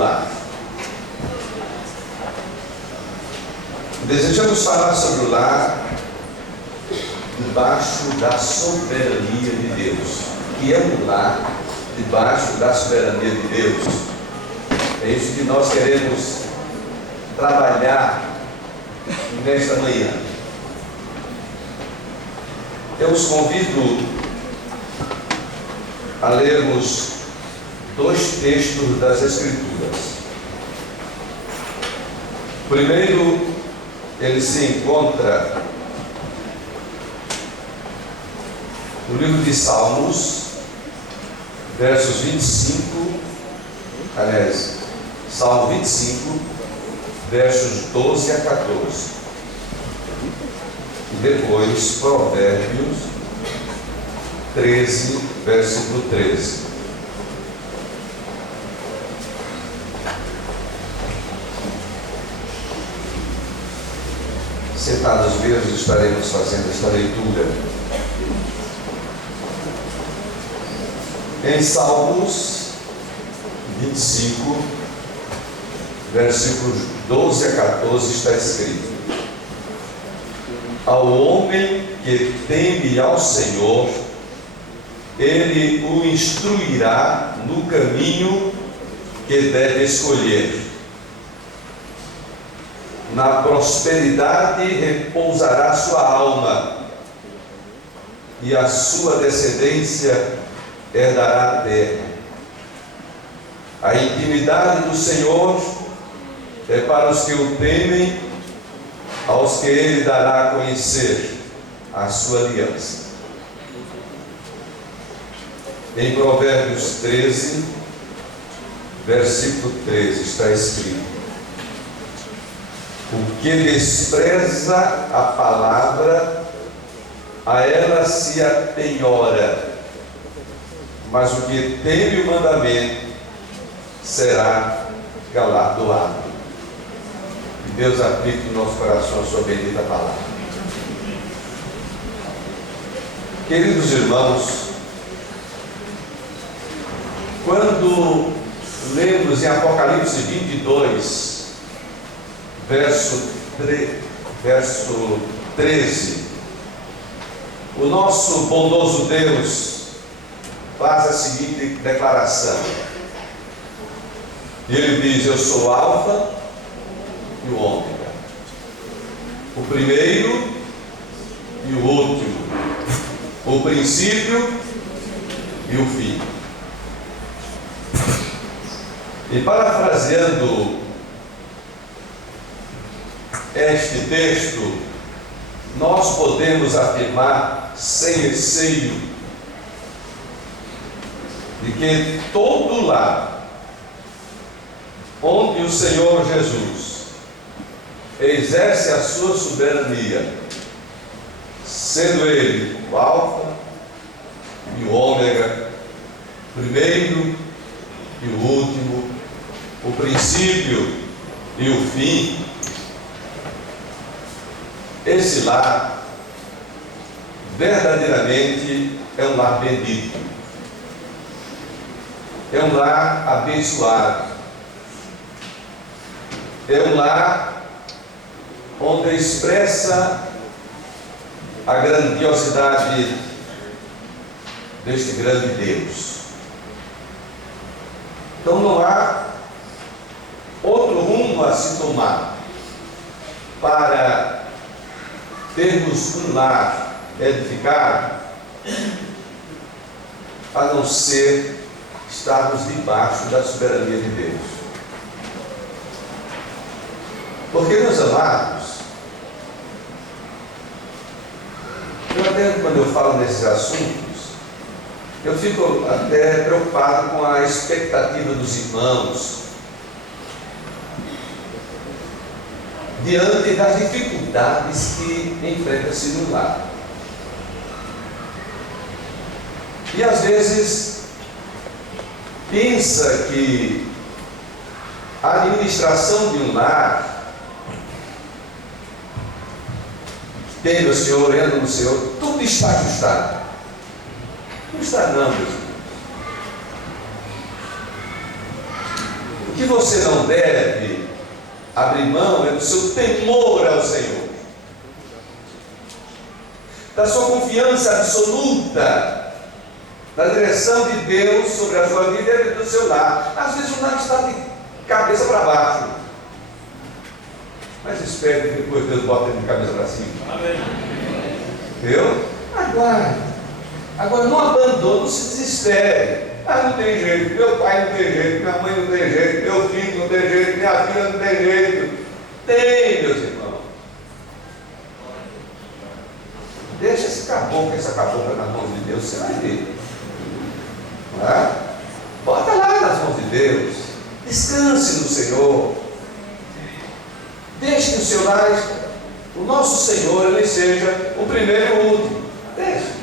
lar. Desejamos falar sobre o lar debaixo da soberania de Deus. Que é um lar debaixo da soberania de Deus. É isso que nós queremos trabalhar nesta manhã. Eu os convido a lermos dois textos das Escrituras. Primeiro, ele se encontra no livro de Salmos, versos 25, Salmo 25, versos 12 a 14. E depois, Provérbios 13, versículo 13. Sentados mesmo, estaremos fazendo esta leitura. Em Salmos 25, versículos 12 a 14, está escrito: ao homem que teme ao Senhor, Ele o instruirá no caminho que deve escolher. Na prosperidade repousará sua alma, e a sua descendência herdará a terra. A intimidade do Senhor é para os que o temem, aos que Ele dará a conhecer a sua aliança. Em Provérbios 13, versículo 13, está escrito: o que despreza a palavra, a ela se apenhora, mas o que teme o mandamento será galardoado. Que Deus aplique no nosso coração a sua bendita palavra. Queridos irmãos, quando lemos em Apocalipse 22, verso 13, o nosso bondoso Deus faz a seguinte declaração. Ele diz: eu sou o Alfa e o Ômega, o primeiro e o último, o princípio e o fim. E parafraseando este texto, nós podemos afirmar sem receio de que todo lar onde o Senhor Jesus exerce a sua soberania, sendo Ele o Alfa e o Ômega, o primeiro e o último, o princípio e o fim, esse lar verdadeiramente é um lar bendito, é um lar abençoado, é um lar onde expressa a grandiosidade deste grande Deus. Então não há outro rumo a se tomar para termos um lar edificado, a não ser estarmos debaixo da soberania de Deus. Porque, meus amados, quando eu falo nesses assuntos, eu fico até preocupado com a expectativa dos irmãos diante das dificuldades que enfrenta-se no lar. E às vezes pensa que a administração de um lar, tendo o Senhor, orando no Senhor, tudo está ajustado. Não está não, meus irmãos. que você não deve abrir mão é do seu temor ao Senhor, da sua confiança absoluta na direção de Deus sobre a sua vida e do seu lar. Às vezes o lar está de cabeça para baixo, mas espere que depois Deus bota ele de cabeça para cima. Amém. Viu? Agora não abandone, não se desespere. Não tem jeito, meu pai não tem jeito, minha mãe não tem jeito, meu filho não tem jeito, minha filha não tem jeito. Tem, meus irmãos. Deixa esse caboclo, essa cabocla nas mãos de Deus, você vai ver. Não é? Bota lá nas mãos de Deus. Descanse no Senhor. Deixe que o seu lar, o nosso Senhor, ele seja o primeiro e o último. Deixe.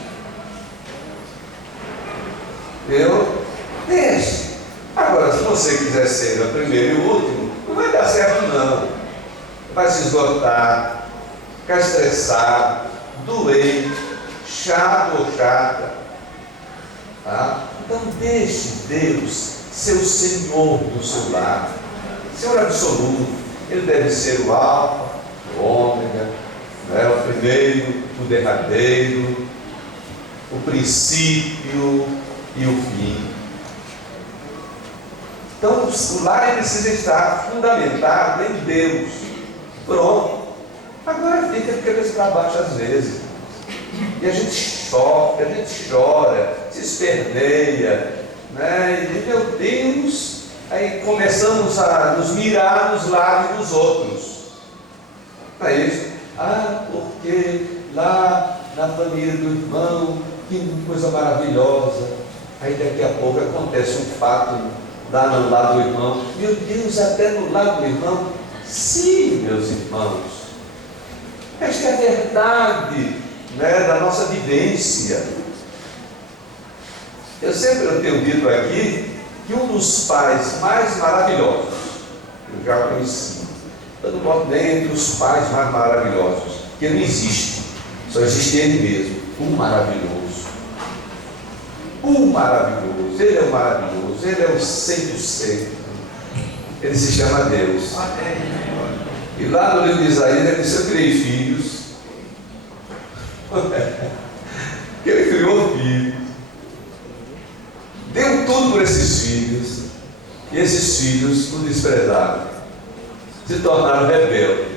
Deixe. Agora, se você quiser ser o primeiro e o último, não vai dar certo não. Vai se esgotar, ficar estressado, doente, chato ou chata. Tá? Então deixe Deus ser o Senhor do seu lar, Senhor absoluto. Ele deve ser o alfa, o ômega, né? O primeiro, o derradeiro, o princípio e o fim. Então o lar precisa estar fundamentado em Deus. Pronto. Agora fica de cabeça para baixo às vezes. E a gente sofre, a gente chora, se esperneia, né? E meu Deus, aí começamos a nos mirar nos lares dos outros. Para isso, porque lá na família do irmão, que coisa maravilhosa. Aí daqui a pouco acontece um fato lá no lado do irmão. Meu Deus, até no lado do irmão. Sim, meus irmãos, esta é a verdade, né, da nossa vivência. Eu sempre tenho dito aqui que um dos pais mais maravilhosos, eu já conheci, eu não boto nem entre os pais mais maravilhosos, porque não existe, só existe ele mesmo, o maravilhoso. O maravilhoso, ele é o maravilhoso, ele é o 100%. Ele se chama Deus. E lá no livro de Isaías, ele disse: eu criei filhos. Ele criou filhos, deu tudo por esses filhos, e esses filhos o desprezaram, se tornaram rebeldes.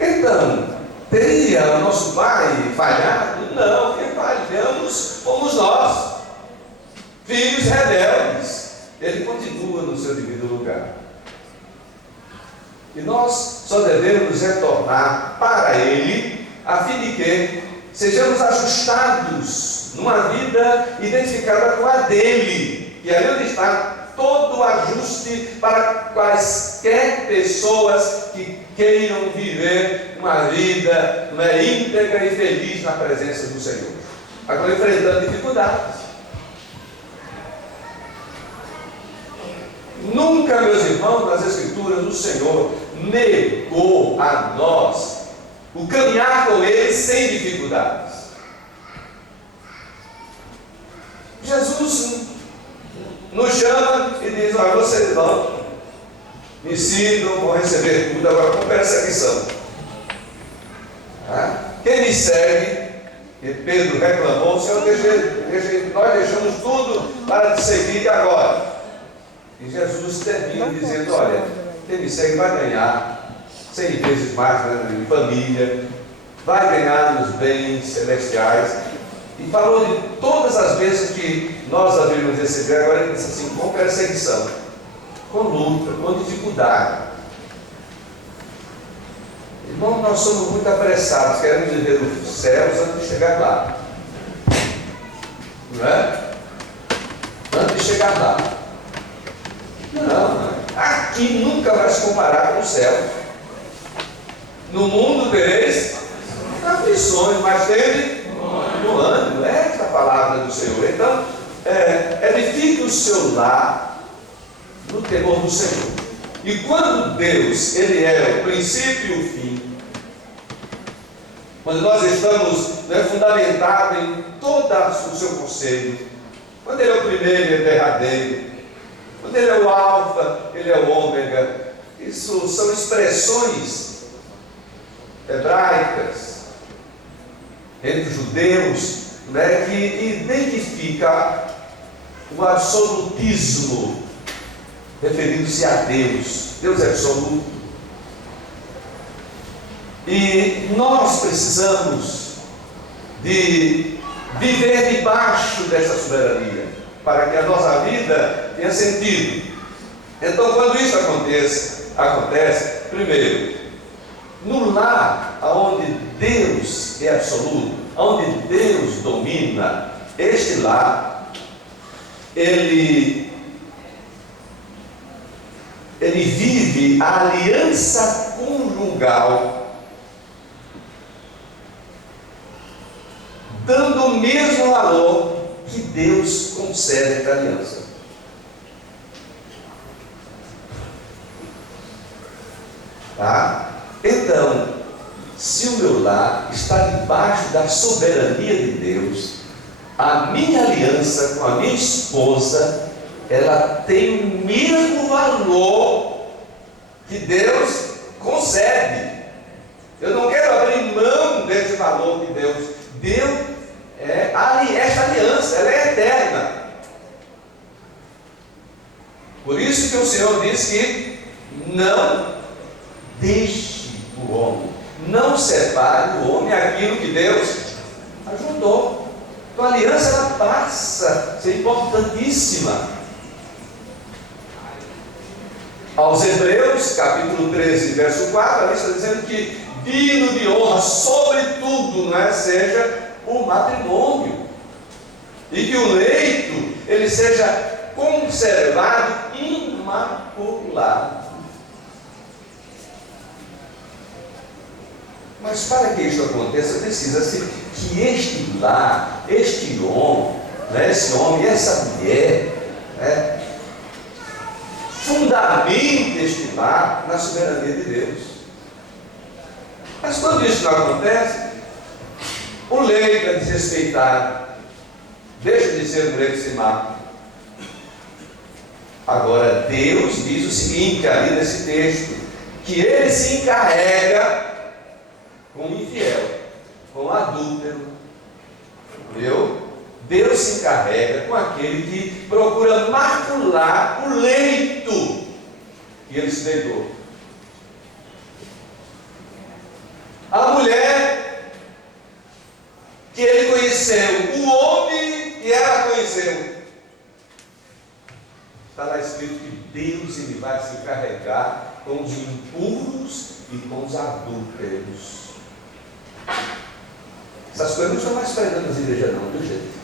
Então, teria o nosso pai falhado? Não, quem falhamos fomos nós, filhos rebeldes. Ele continua no seu devido lugar. E nós só devemos nos retornar para Ele, a fim de que sejamos ajustados numa vida identificada com a dele. E ali onde está todo o ajuste para quaisquer pessoas que queiram viver uma vida íntegra e feliz na presença do Senhor. Agora, enfrentando dificuldades. Nunca, meus irmãos, nas Escrituras, o Senhor negou a nós o caminhar com Ele sem dificuldades. Jesus nos chama e diz: olha, vocês vão, me sigam, vão receber tudo, agora com perseguição. Quem me segue, e Pedro reclamou: Senhor, nós deixamos tudo para te seguir agora. E Jesus termina dizendo: olha, quem me segue vai ganhar 100 vezes mais, né, em família, vai ganhar nos bens celestiais. E falou de todas as vezes que nós havíamos receber. Agora ele disse assim: com perseguição, com luta, com dificuldade. Irmão, nós somos muito apressados, queremos viver os céus antes de chegar lá, não é? Antes de chegar lá. Não, aqui nunca vai se comparar com o céu. No mundo tereis aflições, mas teve no ânimo. Esta é a palavra do Senhor. Então, edifique o seu lar no temor do Senhor. E quando Deus, Ele é o princípio e o fim, quando nós estamos fundamentados em todo o seu conselho, quando Ele é o primeiro e o derradeiro, Ele é o alfa, ele é o ômega. Isso são expressões hebraicas entre os judeus, né, que identifica o absolutismo, referindo-se a Deus. Deus é absoluto. E nós precisamos de viver debaixo dessa soberania, para que a nossa vida tenha sentido. Então, quando isso acontece, primeiro, no lar onde Deus é absoluto, onde Deus domina, este lar, ele vive a aliança conjugal, dando o mesmo valor que Deus concede para a aliança. Tá? Então, se o meu lar está debaixo da soberania de Deus, a minha aliança com a minha esposa, ela tem o mesmo valor que Deus concede. Eu não quero abrir mão desse valor que Deus deu. Esta aliança, ela é eterna. Por isso que o Senhor diz que não deixe o homem, não separe o homem aquilo que Deus ajuntou. Então a aliança, ela passa a ser importantíssima. Aos Hebreus, capítulo 13, verso 4, ali está dizendo que digno de honra, sobretudo, seja o matrimônio, e que o leito ele seja conservado imaculado. Mas para que isso aconteça, precisa-se que este lar, este homem, esse homem e essa mulher, fundamente este lar na soberania de Deus. Mas quando isso não acontece, o leito é desrespeitado, deixa de ser um leito simático. Agora, Deus diz o seguinte, ali nesse texto, que Ele se encarrega com o infiel, com o adúltero. Deus se encarrega com aquele que procura macular o leito que ele se deitou. A mulher que ele conheceu, o homem que ela conheceu. Está lá escrito que Deus ele vai se encarregar com os impuros e com os adúlteros. Essas coisas não estão mais pregando nas igrejas não, viu gente?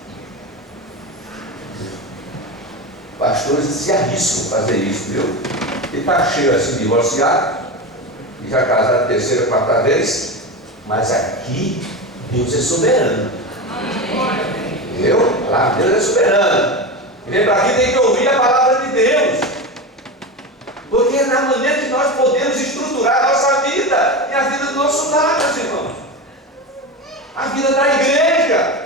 Pastores se arriscam a fazer isso, viu? E está cheio assim de divorciado, e já casaram a terceira, quarta vez, mas aqui Deus é soberano. Viu? Lá Deus é soberano. E vem para aqui tem que ouvir a palavra de Deus. Porque é na maneira que nós podemos estruturar a nossa vida e a vida do nosso lar, meus irmãos. A vida da igreja.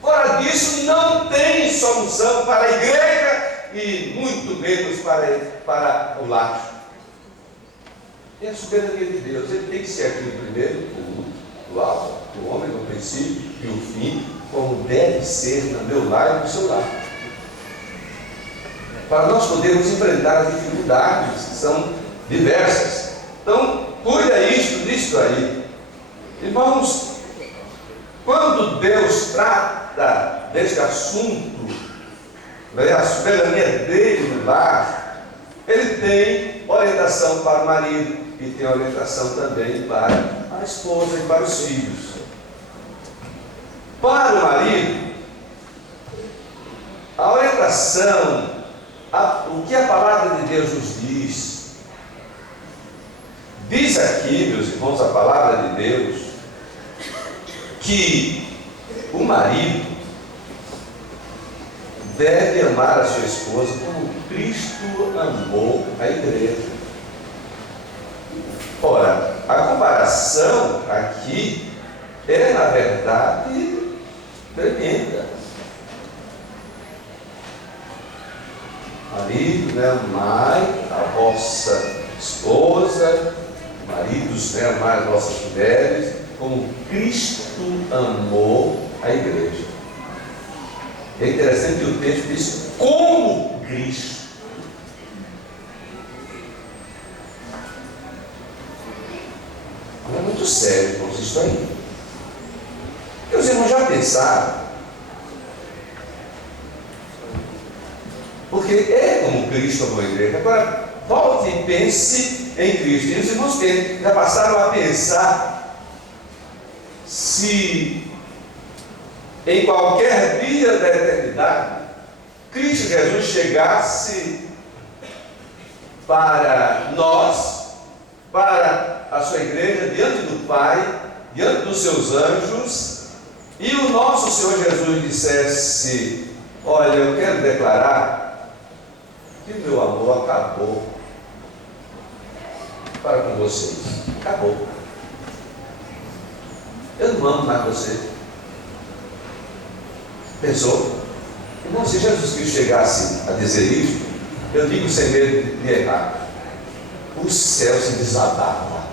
Fora disso, não tem solução para a igreja e muito menos para o lar. É a soberania de Deus. Ele tem que ser aqui o primeiro, o alfa, o homem no princípio e o fim, como deve ser no meu lar e no seu lar. Para nós podermos enfrentar as dificuldades, que são diversas. Então, cuida disso aí. Irmãos, quando Deus trata deste assunto, a soberania dele no lar, ele tem orientação para o marido e tem orientação também para a esposa e para os filhos. Para o marido, a orientação, o que a palavra de Deus nos diz aqui, meus irmãos, a palavra de Deus, que o marido deve amar a sua esposa como Cristo amou a igreja. Ora, a comparação aqui é, na verdade, tremenda. Marido, né, amai a vossa esposa, maridos, né, amai as vossas mulheres, como Cristo amou a igreja. É interessante que o texto diz como Cristo. É muito sério, irmãos, isso aí. E os irmãos já pensaram? Porque é como Cristo amou a igreja. Agora, volte e pense em Cristo. E os irmãos que já passaram a pensar se em qualquer dia da eternidade Cristo Jesus chegasse para nós, para a sua igreja, diante do Pai, diante dos seus anjos, e o nosso Senhor Jesus dissesse: olha, eu quero declarar que o meu amor acabou para com vocês. Acabou. Eu não amo mais você. Pensou? Irmão, se Jesus Cristo chegasse a dizer isso, eu digo sem medo de errar, o céu se desabava.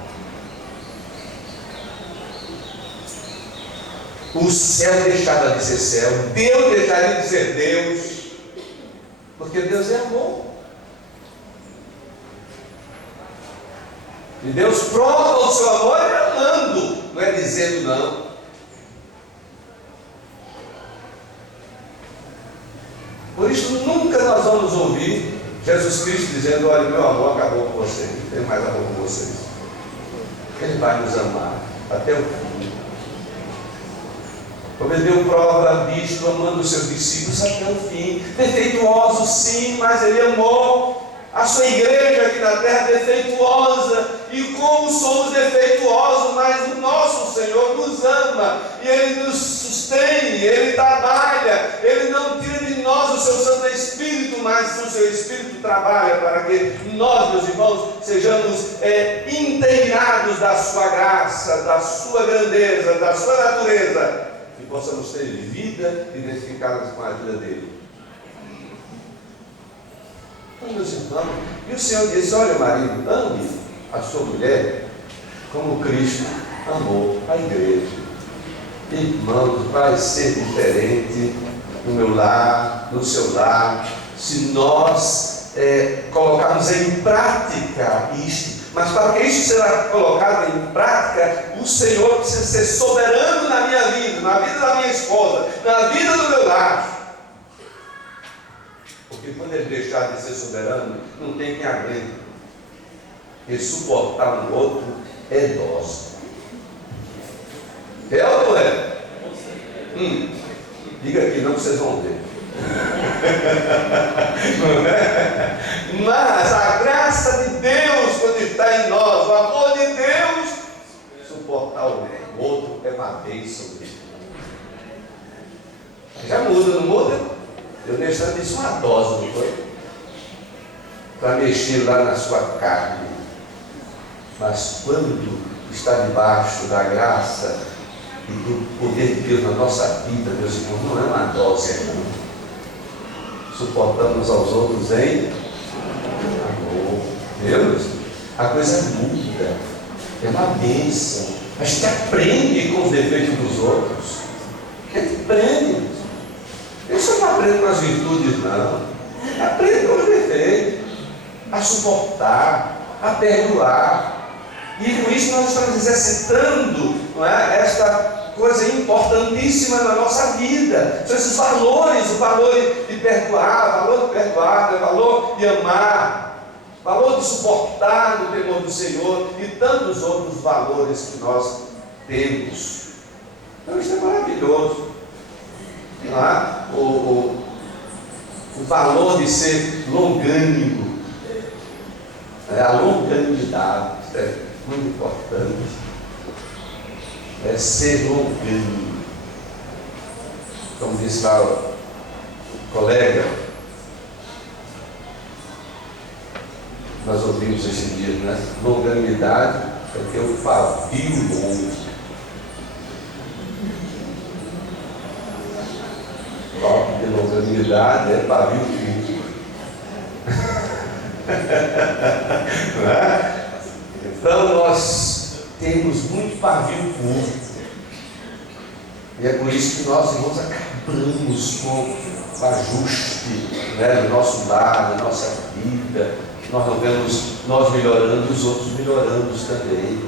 O céu deixava de ser céu, Deus deixaria de ser Deus, porque Deus é amor. E Deus prova o seu amor amando, não é dizendo não. Por isso nunca nós vamos ouvir Jesus Cristo dizendo: olha, meu amor acabou com vocês, não tenho mais amor com vocês. Ele vai nos amar até o fim. Como ele deu prova disto, amando os seus discípulos até o fim. Defeituosos sim, mas ele amou a sua igreja aqui na terra defeituosa. E como somos defeituosos, mas o nosso Senhor nos ama, e Ele nos sustém, Ele trabalha, Ele não tira de nós o seu Santo Espírito, mas o seu Espírito trabalha para que nós, meus irmãos, sejamos inteirados da sua graça, da sua grandeza, da sua natureza, e possamos ter vida identificadas com a vida dele. Então, meus irmãos, e o Senhor disse: olha, marido, ame a sua mulher como Cristo amou a igreja. Irmãos, vai ser diferente no meu lar, no seu lar, se nós colocarmos em prática isto. Mas para que isso seja colocado em prática, o Senhor precisa ser soberano na minha vida, na vida da minha esposa, na vida do meu lar. Porque quando ele deixar de ser soberano, não tem quem aguente. E suportar um outro é dose. É ou não é? Diga aqui não, que vocês vão ver. Não é? Mas a graça de Deus, quando está em nós, o amor de Deus, suportar o outro é uma bênção. Já muda, não muda? Eu deixando isso uma dose, não foi? Para mexer lá na sua carne. Mas quando está debaixo da graça e do poder de Deus na nossa vida, meus irmãos, não é uma dose, não. Suportamos aos outros em amor. Deus, a coisa muda. É uma bênção. A gente aprende com os defeitos dos outros. A gente aprende. Eu só não aprendo com as virtudes, não. Aprende com os defeitos. A suportar, a perdoar. E com isso nós estamos exercitando, não é, esta coisa importantíssima na nossa vida. São esses valores, o valor de perdoar, o valor de amar, o valor de suportar no temor do Senhor e tantos outros valores que nós temos. Então isso é maravilhoso. Não é? O valor de ser longânimo, a longanimidade, isso é muito importante. É ser longânimo. Como disse lá o colega, nós ouvimos esse dia, né? Longanimidade é ter o pavio longo. O de longanimidade é pavio curto. Não é? Então nós temos muito pavio curto. E é por isso que nós, irmãos, acabamos com o ajuste, né, do nosso lar, da nossa vida. Nós não vemos nós melhorando e os outros melhorando também.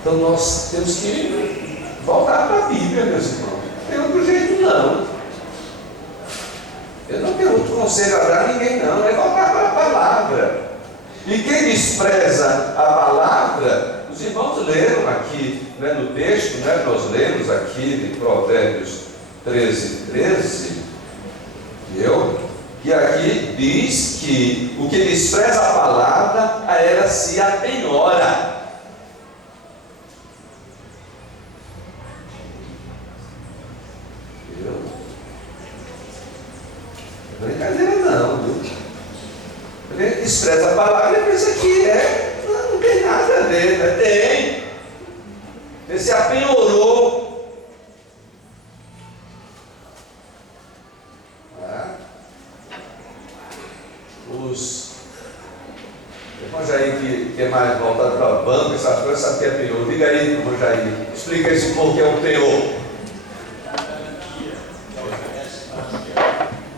Então nós temos que voltar para a Bíblia, meus irmãos. Não tem outro jeito não. Eu não tenho outro conselho a dar a ninguém não. É voltar para a palavra. E quem despreza a palavra, os irmãos leram aqui, né, no texto, né, nós lemos aqui de Provérbios 13, que aqui diz que o que despreza a palavra, a ela se apenhora. Não é brincadeira não, viu? Ele despreza a palavra e pensa que não tem nada a ver, né? Tem. Ele se apenhorou. Os irmãos Jair que é mais voltado para o banco, essas coisas, sabe o que é penhor? Diga aí, irmão Jair, explica esse povo que é um penhor.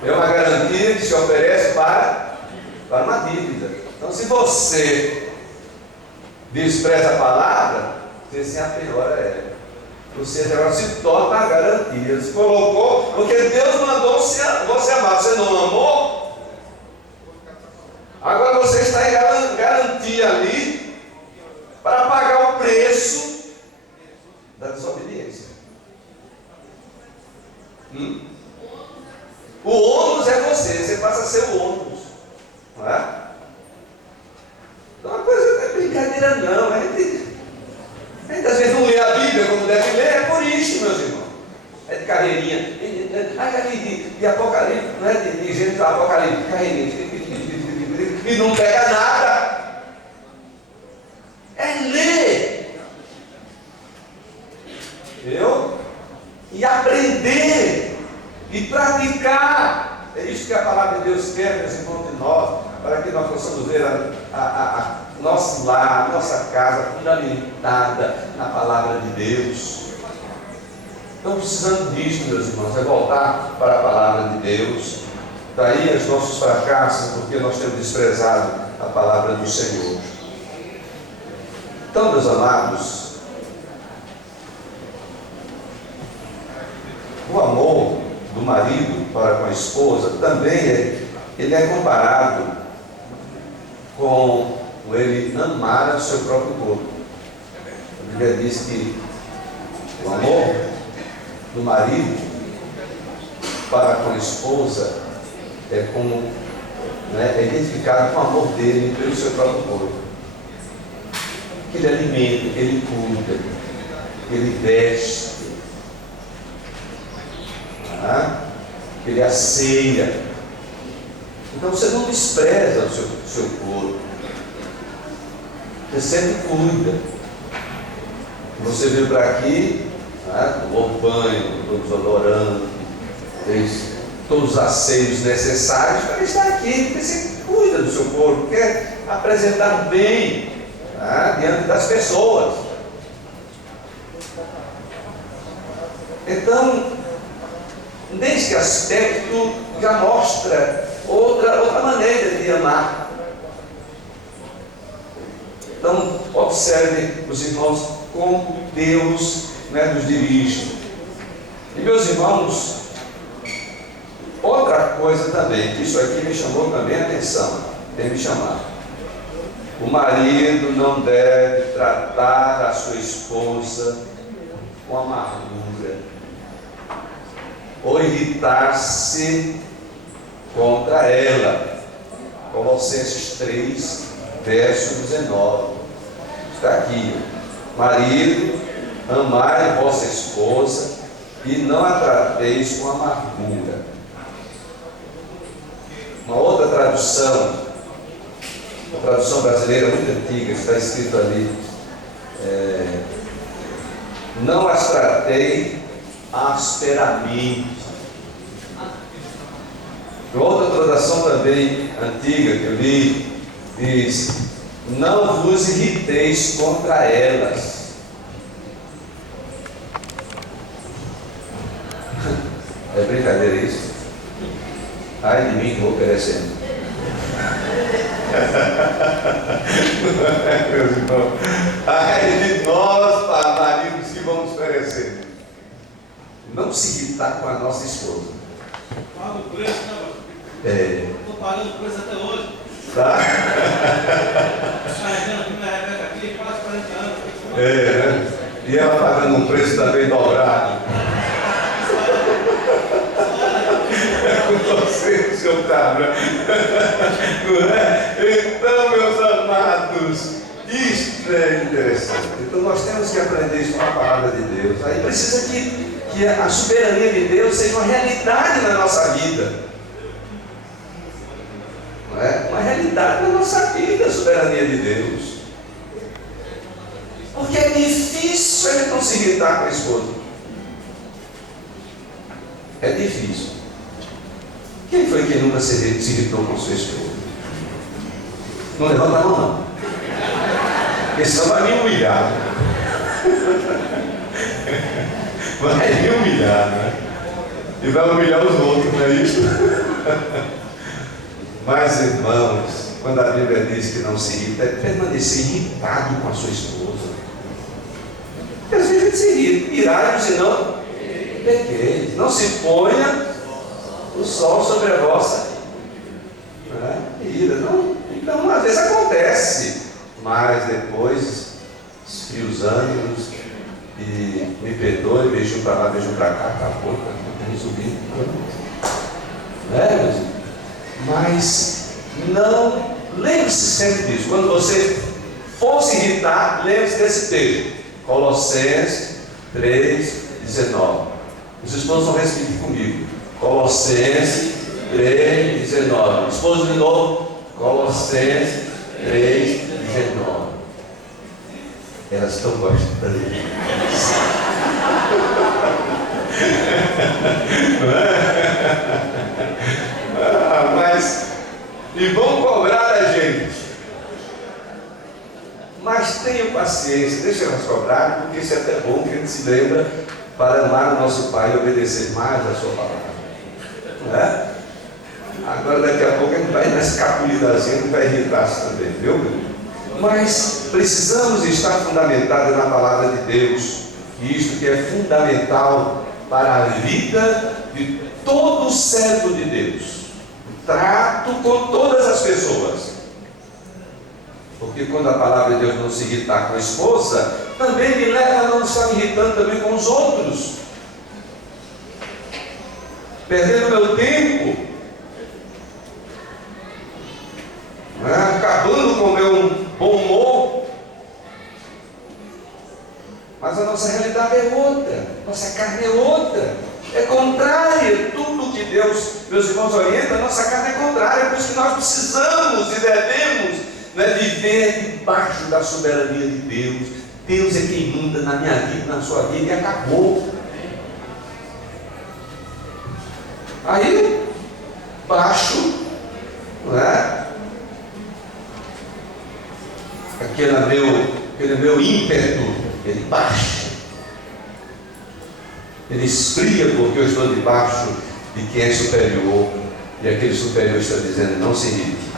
É uma garantia que se oferece para uma dívida. Então, se você despreza a palavra, você se apenhora a ela. Você agora se torna a garantia. Você colocou, porque Deus mandou você amar. Você não amou? Agora você está em garantia ali para pagar o preço da desobediência. O ônus é você passa a ser o ônus. Não é? Então uma coisa não é brincadeira não. A gente às vezes não lê a Bíblia como deve ler, é por isso, meus irmãos. É de carreirinha. De Apocalipse, não é de gente do Apocalipse, carreirinha. E não pega nada. É ler. Entendeu? E aprender. E praticar. É isso que a palavra de Deus quer, meus irmãos, de nós, para que nós possamos ver a nosso lar, a nossa casa fundamentada na palavra de Deus. Estamos precisando disso, meus irmãos, é voltar para a palavra de Deus. Daí os nossos fracassos, porque nós temos desprezado a palavra do Senhor. Então, meus amados, o amor do marido para com a esposa também ele é comparado com ele amar o seu próprio corpo. A Bíblia diz que o amor do marido para com a esposa é como, né, é identificado com o amor dele pelo seu próprio corpo. Que ele alimenta, que ele cuida, que ele veste, que ele asseia. Então você não despreza o seu corpo. Você sempre cuida. Você veio para aqui, tomou banho, tomou desodorante, fez todos os asseios necessários para estar aqui, porque você cuida do seu corpo, quer apresentar bem diante das pessoas. Então, nesse aspecto, já mostra outra maneira de amar. Então, observe os irmãos como Deus nos dirige. E meus irmãos, outra coisa também, que isso aqui me chamou também a atenção, tem me chamado. O marido não deve tratar a sua esposa com amargura ou irritar-se contra ela. Colossenses 3, verso 19. Está aqui. Marido, amai a vossa esposa e não a trateis com amargura. Uma outra tradução, uma tradução brasileira muito antiga, está escrito ali: não as tratei asperamente. Outra tradução também antiga que eu li, diz: não vos irriteis contra elas. É brincadeira isso? Ai de mim que vou perecendo. Meus irmãos, ai de nós, maridos, que vamos perecer. Não se irritar com a nossa esposa. Paga o preço, né? Estou pagando o preço até hoje. Tá? Carregando minha Rebeca aqui, quase 40 anos. Né? E ela pagando um preço também dobrado. Com você, seu cabra. Não é? Então, meus amados, isto é interessante. Então, nós temos que aprender isso com a palavra de Deus. Aí precisa que a soberania de Deus seja uma realidade na nossa vida. Não é? Uma realidade na nossa vida, a soberania de Deus. Porque é difícil ele não se irritar com a esposa. É difícil. Quem foi que nunca se irritou com sua esposa? Não levanta a mão, não. Porque senão vai me humilhar. Vai me humilhar, né? E vai humilhar os outros, não é isso? Mas, irmãos, quando a Bíblia diz que não se irrita, é permanecer irritado com a sua esposa. Porque às vezes a gente se irrita, irai-vos e não pequeis. Não se ponha o sol sobre a vossa ira. Não. Então, às vezes acontece, mas depois esfria os ânimos e me perdoe, beijinho para lá, beijinho para cá, acabou, está resolvido. Meus irmãos? Mas não, lembre-se sempre disso. Quando você for se irritar, lembre-se desse texto, Colossenses 3:19. Os esposos vão repetir comigo. Colossenses 3:19. Esposo de novo. Colossenses 3:19. Elas estão gostando. Mas e vão cobrar da gente. Mas tenha paciência, deixa elas cobrarem, porque isso é até bom que a gente se lembra para amar o nosso Pai e obedecer mais a sua palavra. Não é? Agora daqui a pouco a gente vai na escapulidazinha e vai irritar-se também, viu? Mas precisamos estar fundamentados na palavra de Deus, e isto que é fundamental para a vida de todo servo de Deus. Trato com todas as pessoas. Porque quando a palavra de Deus não se irritar com a esposa, também me leva a não estar me irritando também com os outros. Perdendo meu tempo, acabando com o meu bom humor. Mas a nossa realidade é outra, nossa carne é outra, é contrária. Tudo que Deus, meus irmãos, orienta, a nossa carne é contrária. Por isso que nós precisamos e devemos viver debaixo da soberania de Deus. Deus é quem manda na minha vida, na sua vida, e acabou. Aí, baixo, não é? Aquele meu ímpeto, ele baixa, ele esfria, porque eu estou debaixo de quem é superior, e aquele superior está dizendo: não se irrite.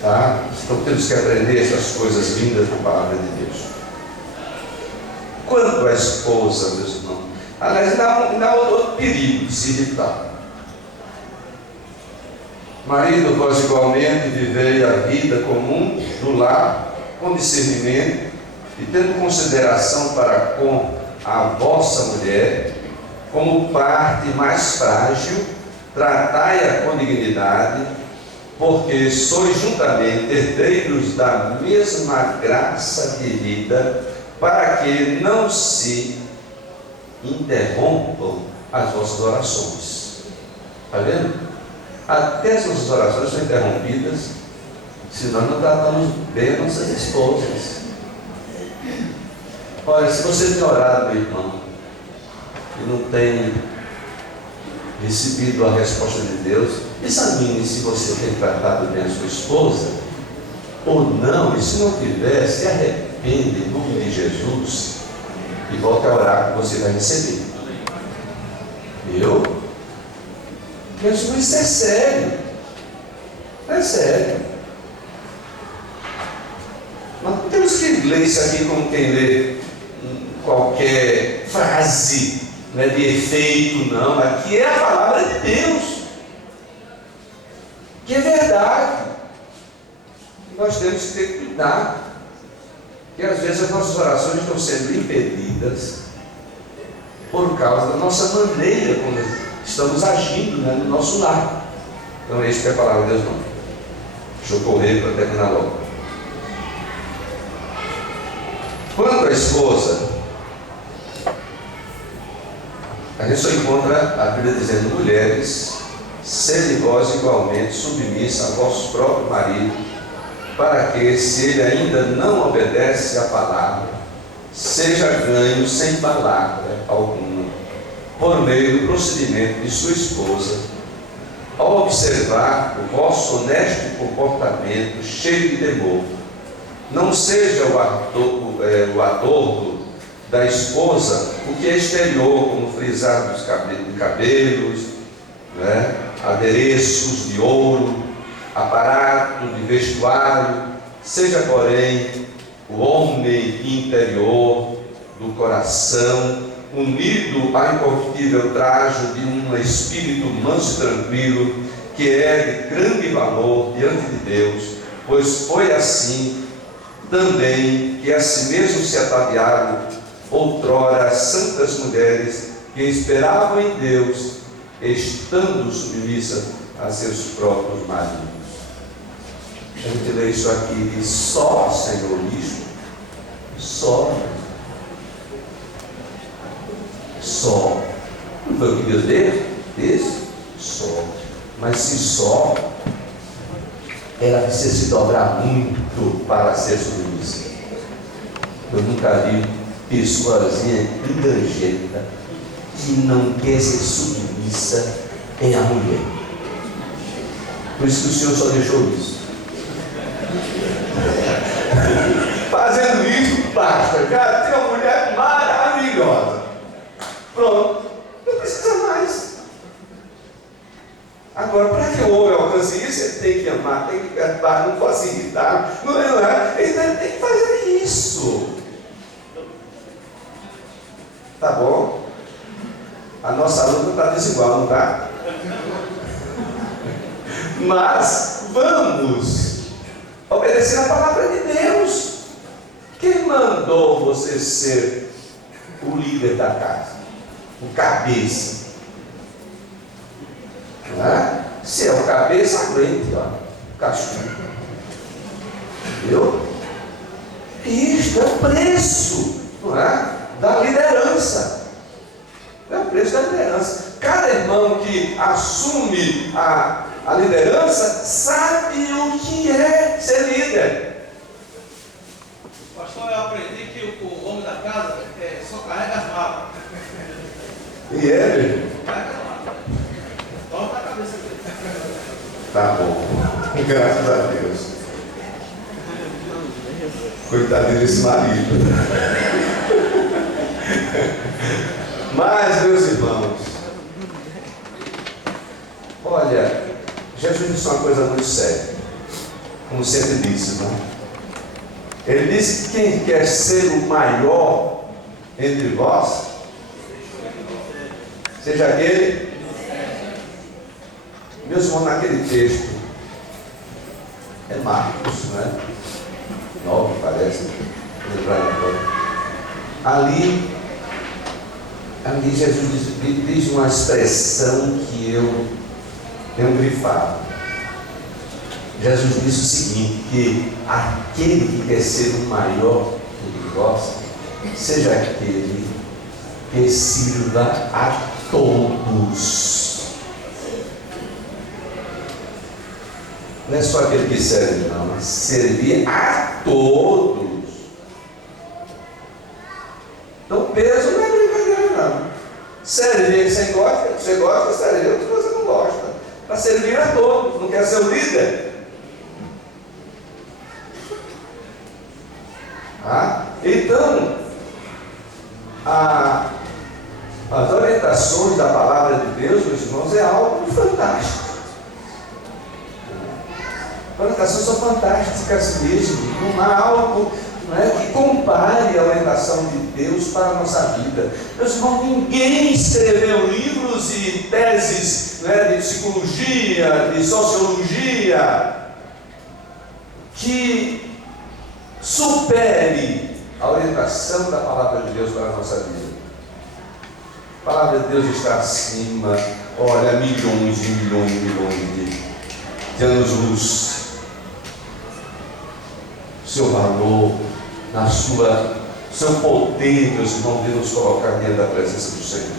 Tá? Então temos que aprender essas coisas lindas da palavra de Deus. Quanto à esposa, meus irmãos, aliás, ainda há outro perigo de se irritar. Marido, vós igualmente vivei a vida comum do lar com discernimento e tendo consideração para com a vossa mulher como parte mais frágil, tratai-a com dignidade, porque sois juntamente herdeiros da mesma graça de vida, para que não se interrompam as vossas orações. Está vendo? Até as nossas orações são interrompidas se nós não tratamos bem as nossas esposas. Olha, se você tem orado, meu irmão, e não tem recebido a resposta de Deus, examine se você tem tratado bem a sua esposa ou não, e se não tiver, se arrepende em nome de Jesus e volte a orar que você vai receber. Eu? Isso é sério. É sério. Nós não temos que ler isso aqui como quem lê qualquer frase, né, de efeito, não. Aqui é a palavra de Deus, que é verdade. E nós temos que ter cuidado, porque às vezes as nossas orações estão sendo impedidas por causa da nossa maneira como estamos agindo, né, no nosso lar. Então é isso que é a palavra de Deus, não. Deixa eu correr para terminar logo. Quanto à esposa, a gente só encontra a Bíblia dizendo: mulheres, sede vós igualmente submissa a vosso próprio marido, para que, se ele ainda não obedece à palavra, seja ganho sem palavra alguma, por meio do procedimento de sua esposa, ao observar o vosso honesto comportamento cheio de temor. Não seja o adorno da esposa o que é exterior, como frisar dos cabelos, né, adereços de ouro, aparato de vestuário. Seja, porém, o homem interior do coração, unido ao incorruptível trajo de um espírito manso e tranquilo, que é de grande valor diante de Deus, pois foi assim também que a si mesmo se ataviaram outrora as santas mulheres que esperavam em Deus, estando submissas a seus próprios maridos. A gente lê isso aqui de só, Senhor, isso, só. Só. Não foi o que Deus disse? Só. Mas se só, ela precisa se dobrar muito para ser submissa. Eu nunca vi pessoazinha engranjeta que não quer ser submissa em a mulher. Por isso que o Senhor só deixou isso. Fazendo isso, basta. Já tem uma mulher maravilhosa. Pronto, não precisa mais. Agora, para que o homem alcance isso, ele tem que amar, tem que cantar, não pode se irritar, não é? Ele tem que fazer isso. Tá bom? A nossa luta está desigual, não está? Mas vamos obedecer a palavra de Deus. Quem mandou você ser o líder da casa? O cabeça. Não é? Se é o cabeça, aguente, ó, o castigo. Entendeu? Isto é o preço, não é? Da liderança. É o preço da liderança. Cada irmão que assume a liderança sabe o que é ser líder. Pastor, eu aprendi que o homem da casa só carrega as malas. E ele? Carrega as malas. Toma na cabeça dele. Tá bom. Graças a Deus. Coitado desse marido. Mas, meus irmãos, olha, Jesus disse uma coisa muito séria, como sempre disse, não? Ele disse que quem quer ser o maior entre vós, seja aquele. Meus irmãos, naquele texto, é Marcos, né? 9, parece, ali Jesus diz uma expressão que eu tenho grifado. Jesus disse o seguinte, que aquele que quer ser o maior entre vós, seja aquele que sirva a todos. Não é só aquele que serve, não, mas servir a todos. Então, peso não é brincadeira, não. Servir você gosta de servir, outras você não gosta. Para servir a todos, não quer ser o líder. Então, as orientações da palavra de Deus, meus irmãos, é algo fantástico. As orientações são fantásticas mesmo. Não há algo que compare a orientação de Deus para a nossa vida. Meus irmãos, ninguém escreveu livros e teses de psicologia, de sociologia, que supere a orientação da palavra de Deus para a nossa vida. A palavra de Deus está acima, olha, milhões e milhões e milhões de anos-luz. Seu valor, seu poder, meus irmãos, de nos colocar diante da presença do Senhor.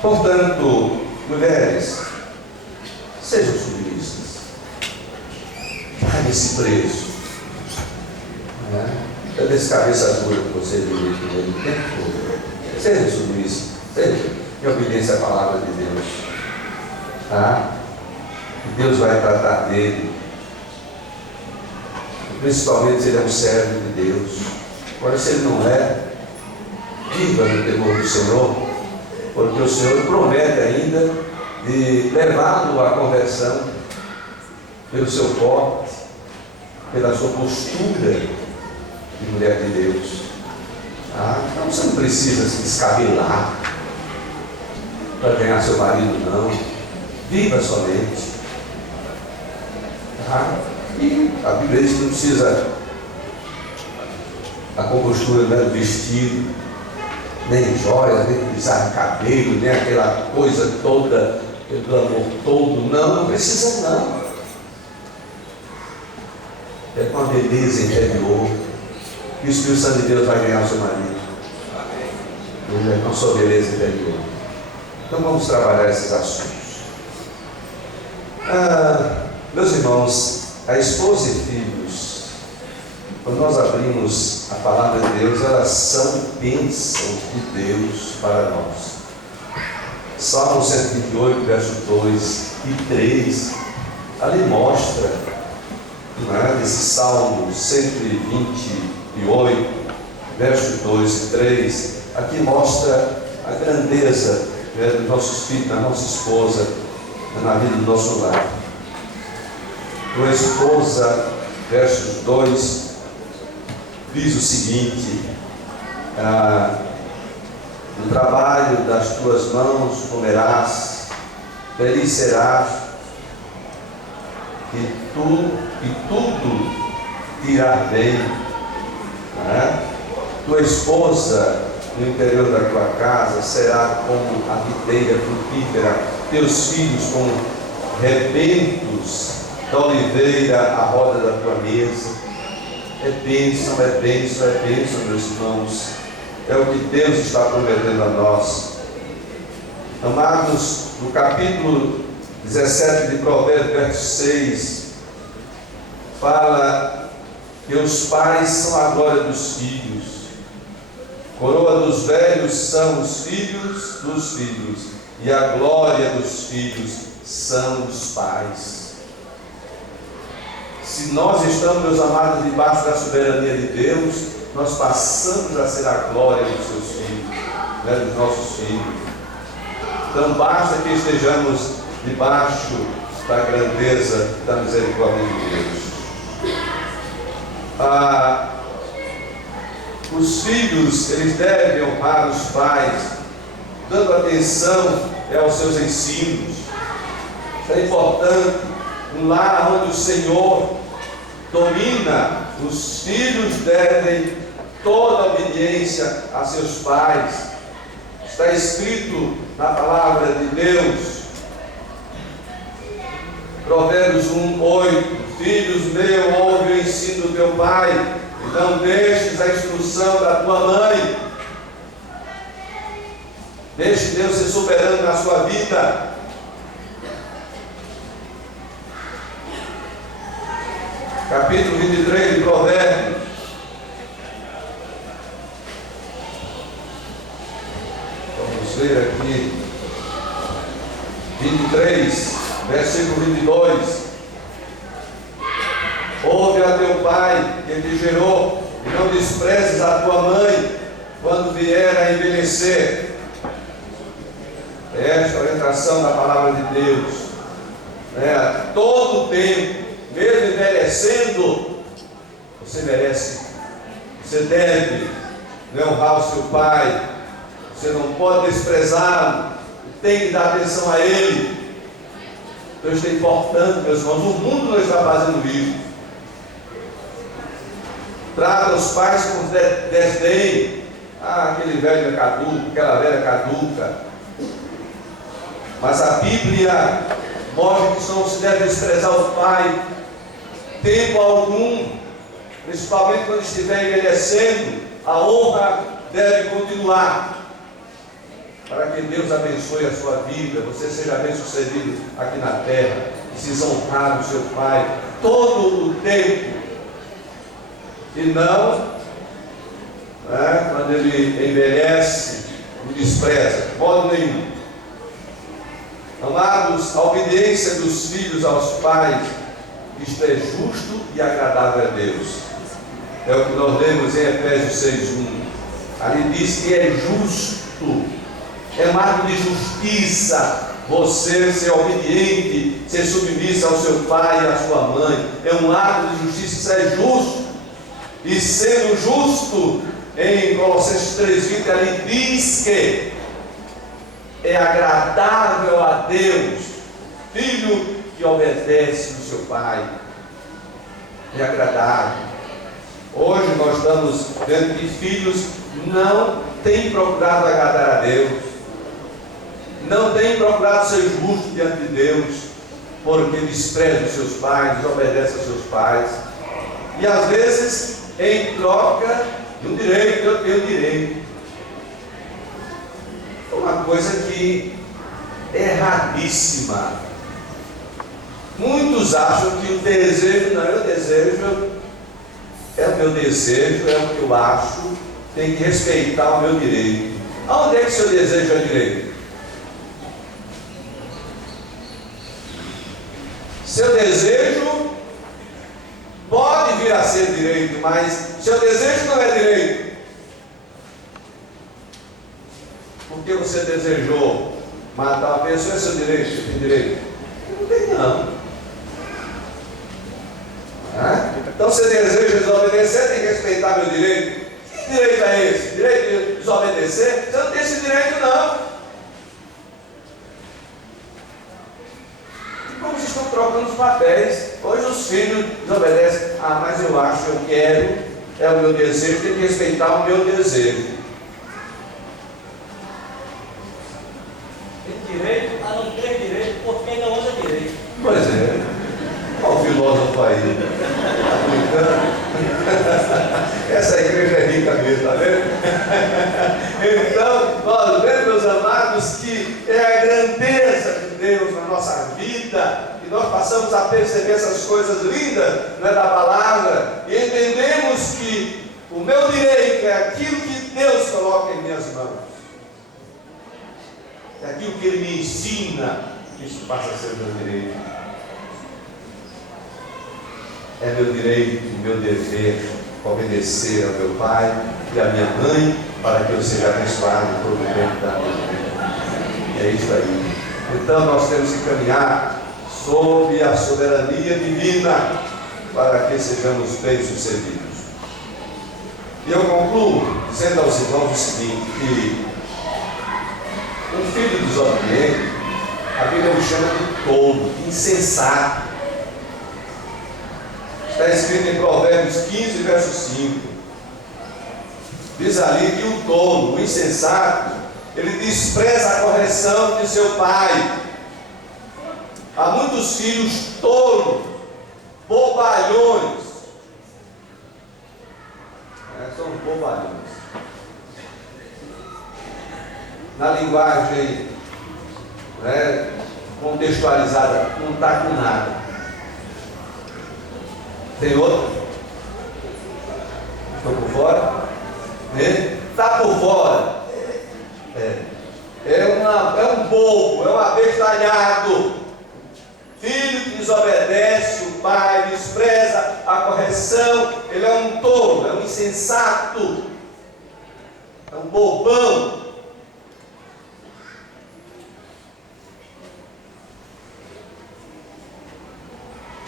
Portanto, mulheres, sejam submissas. Pague esse preço. É desse cabeça dura que você vive o tempo todo. Seja submissa, seja em obediência à palavra de Deus. E Deus vai tratar dele. Principalmente se ele é um servo de Deus. Agora, se ele não é, viva no temor do Senhor, porque o Senhor promete ainda de levá-lo à conversão pelo seu porte, pela sua postura de mulher de Deus. Então você não precisa se descabelar para ganhar seu marido, não. Viva somente. E a Bíblia diz que não precisa da compostura do vestido, nem joias, nem pisar de cabelo, nem aquela coisa toda, aquele glamour todo. Não precisa não. É com a beleza interior que o Espírito Santo de Deus vai ganhar o seu marido. É com a sua beleza interior. Então vamos trabalhar esses assuntos. Meus irmãos, a esposa e filhos, quando nós abrimos a palavra de Deus, elas são bênçãos de Deus para nós. Salmo 128, verso 2 e 3, ali mostra, desse Salmo 128, verso 2 e 3, aqui mostra a grandeza dos nossos filhos, da nossa esposa, na vida do nosso lar. Tua esposa, versos 2, diz o seguinte: no trabalho das tuas mãos comerás, feliz serás, e tudo te irá bem. Tua esposa no interior da tua casa será como a videira frutífera, teus filhos como rebentos da oliveira à roda da tua mesa. É bênção, é bênção, é bênção, meus irmãos. É o que Deus está prometendo a nós. Amados, no capítulo 17 de Provérbios, verso 6, fala que os pais são a glória dos filhos, coroa dos velhos são os filhos dos filhos, e a glória dos filhos são os pais. Se nós estamos, meus amados, debaixo da soberania de Deus, nós passamos a ser a glória dos seus filhos, dos nossos filhos. Então basta que estejamos debaixo da grandeza da misericórdia de Deus. Os filhos, eles devem honrar os pais, dando atenção aos seus ensinos. Isso é importante. Um lar onde o Senhor domina, os filhos devem toda obediência a seus pais. Está escrito na palavra de Deus, Provérbios 1:8: Filhos meus, ouve o ensino do teu pai, e não deixes a instrução da tua mãe. Deixe Deus ser soberano na sua vida. Capítulo 23 de Provérbios. ler aqui 23, versículo 22. Ouve a teu pai que te gerou, e não desprezes a tua mãe quando vier a envelhecer. Esta é a orientação da palavra de Deus. Todo o tempo, mesmo envelhecendo, você merece, você deve honrar o seu pai, você não pode desprezá-lo, tem que dar atenção a ele. Então isso é importante, meus irmãos. O mundo não está fazendo isso. Trata os pais com desdém. Aquele velho é caduco, aquela velha é caduca. Mas a Bíblia mostra que não se deve desprezar o pai tempo algum, principalmente quando estiver envelhecendo. A honra deve continuar, para que Deus abençoe a sua vida, você seja bem sucedido aqui na terra. Precisa honrar o seu pai todo o tempo, e não quando ele envelhece, o despreza, de modo nenhum. Amados, a obediência dos filhos aos pais, isto é justo e agradável a Deus. É o que nós lemos em Efésios 6:1. Ali diz que é justo, é um ato de justiça você ser obediente, ser submissa ao seu pai e à sua mãe. É um ato de justiça, isso é justo. E sendo justo, em Colossenses 3:20 ali diz que é agradável a Deus, filho que obedece ao seu pai. É agradável. Hoje nós estamos vendo que filhos não têm procurado agradar a Deus, não têm procurado ser justos diante de Deus, porque desprezam os seus pais, desobedecem aos seus pais, e às vezes em troca do direito, eu tenho direito. Uma coisa que é erradíssima. Muitos acham que o desejo, não, eu desejo, é o meu desejo, é o que eu acho, tem que respeitar o meu direito. Aonde é que o seu desejo é direito? Seu desejo pode vir a ser direito, mas seu desejo não é direito. Porque você desejou matar uma pessoa, é seu direito, você tem direito? Não tem não. Então você deseja desobedecer, tem que respeitar meu direito. Que direito é esse? Direito de desobedecer? Você não tem esse direito não. E como vocês estão trocando os papéis? Hoje os filhos desobedecem. Mas eu acho, eu quero, é o meu desejo, tem que respeitar o meu desejo. Tem direito a não ter direito, porque ainda usa direito. Pois é. Olha o filósofo aí. Está brincando? Essa igreja é rica mesmo, está vendo? Então, nós vemos, meus amados, que é a grandeza de Deus na nossa vida, e nós passamos a perceber essas coisas lindas, da palavra, e entendemos que o meu direito é aquilo que Deus coloca em minhas mãos, é aquilo que Ele me ensina, isso passa a ser o meu direito. É meu direito, meu dever obedecer ao meu pai e à minha mãe, para que eu seja abençoado todo o tempo da minha vida. É isso aí. Então nós temos que caminhar sob a soberania divina, para que sejamos bem-sucedidos. E eu concluo dizendo aos irmãos o seguinte, que um filho desobediente, a Bíblia o chama de tolo, insensato. Está escrito em Provérbios 15, verso 5. Diz ali que o tolo, o insensato, ele despreza a correção de seu pai. Há muitos filhos tolos, bobalhões. São bobalhões. Na linguagem contextualizada, não está com nada. Tem outro? Estou por fora? Está por fora. É um bobo, é um abestalhado. Filho que desobedece o pai, despreza a correção, ele é um tolo, é um insensato, é um bobão.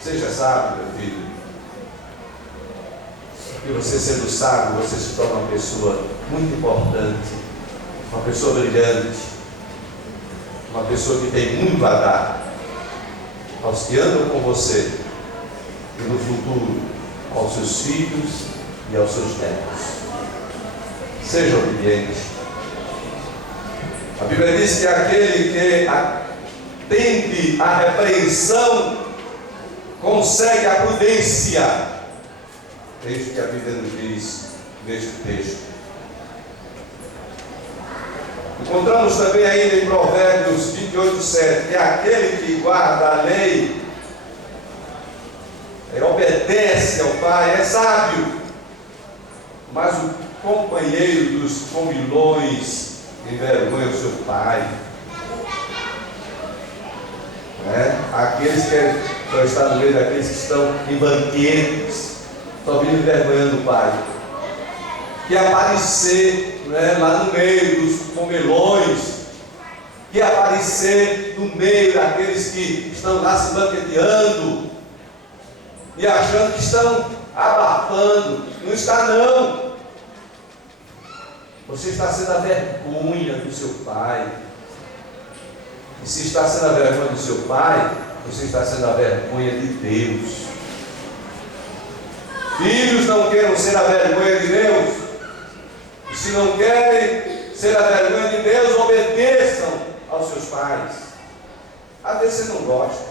Seja sábio, meu filho. E você sendo sábio, você se torna uma pessoa muito importante, uma pessoa brilhante, uma pessoa que tem muito a dar aos que andam com você e no futuro aos seus filhos e aos seus netos. Seja obediente. A Bíblia diz que aquele que atende à repreensão consegue a prudência. É isso que a Bíblia nos diz neste texto. Encontramos também ainda em Provérbios 28:7, que é aquele que guarda a lei, obedece ao pai, é sábio, mas o companheiro dos comilões envergonha o seu pai. Aqueles que só estão no meio daqueles que estão em banquetes, só vindo envergonhando o pai. Que aparecer lá no meio dos comelões, que aparecer no meio daqueles que estão lá se banqueteando e achando que estão abafando. Não está, não. Você está sendo a vergonha do seu pai. E se está sendo a vergonha do seu pai, você está sendo a vergonha de Deus. Filhos, não queiram ser a vergonha de Deus. E se não querem ser a vergonha de Deus, obedeçam aos seus pais. Às vezes você não gosta,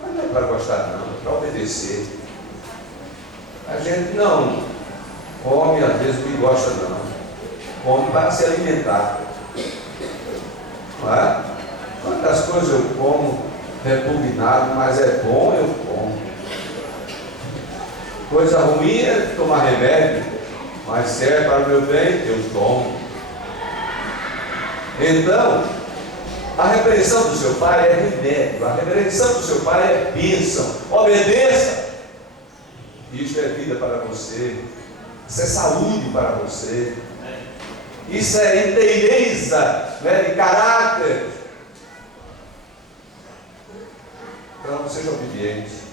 mas não é para gostar não, é para obedecer. A gente não come às vezes o que gosta não, come para se alimentar. Não é? Quantas coisas eu como repugnado, mas é bom, eu como. Coisa ruim é tomar remédio, mas se é para o meu bem, eu tomo. Então, a repreensão do seu pai é remédio, a repreensão do seu pai é bênção. Obedeça. Isso é vida para você, isso é saúde para você, isso é inteireza de caráter. Então, seja obediente.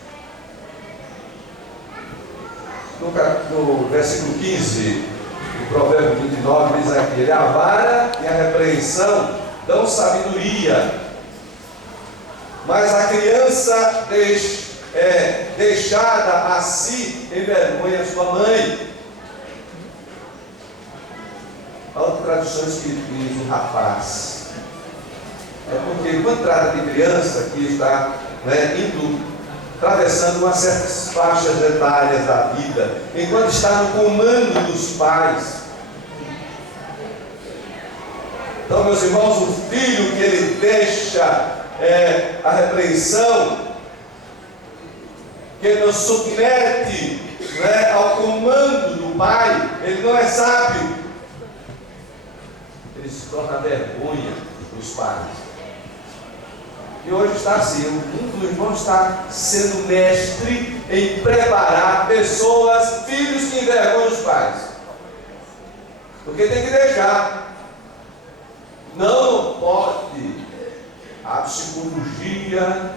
No versículo 15 do Provérbio 29 diz aqui: a vara e a repreensão dão sabedoria, mas a criança deixada a si envergonha sua mãe. Há outras traduções que diz o rapaz. É porque quando trata de criança que está atravessando umas certas faixas etárias da vida, enquanto está no comando dos pais. Então, meus irmãos, o filho que ele deixa a repreensão, que ele não submete ao comando do pai, ele não é sábio, ele se torna vergonha dos pais. E hoje está assim, o mundo dos irmãos está sendo mestre em preparar pessoas, filhos que envergonham os pais. Porque tem que deixar. Não pode. A psicologia,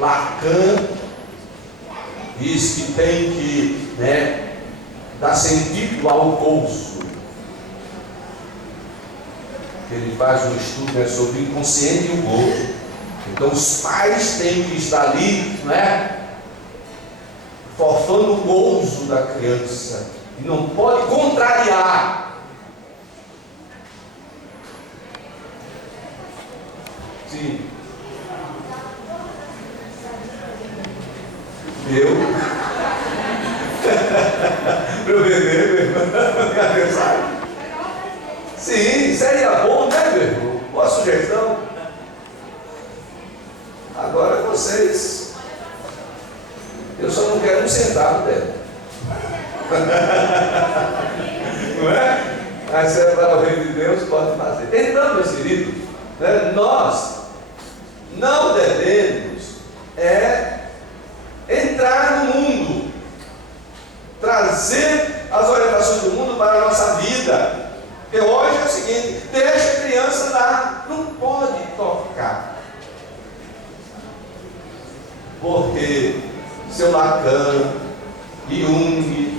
Lacan, diz que tem que dar sentido ao gozo. Ele faz um estudo sobre o inconsciente e o gozo. Então os pais têm que estar ali, forçando o gozo da criança. E não pode contrariar. Sim. Meu bebê, meu irmão, minha mensagem. Sim, seria bom, né, meu irmão? Boa sugestão. Agora vocês, eu só não quero um centavo dela. Não é? Mas se é para o reino de Deus, pode fazer. Então, meus queridos, né, nós não devemos entrar no mundo, trazer as orientações do mundo para a nossa vida. Porque hoje é o seguinte: deixa a criança lá, não pode tocar. Porque seu Lacan, Jung,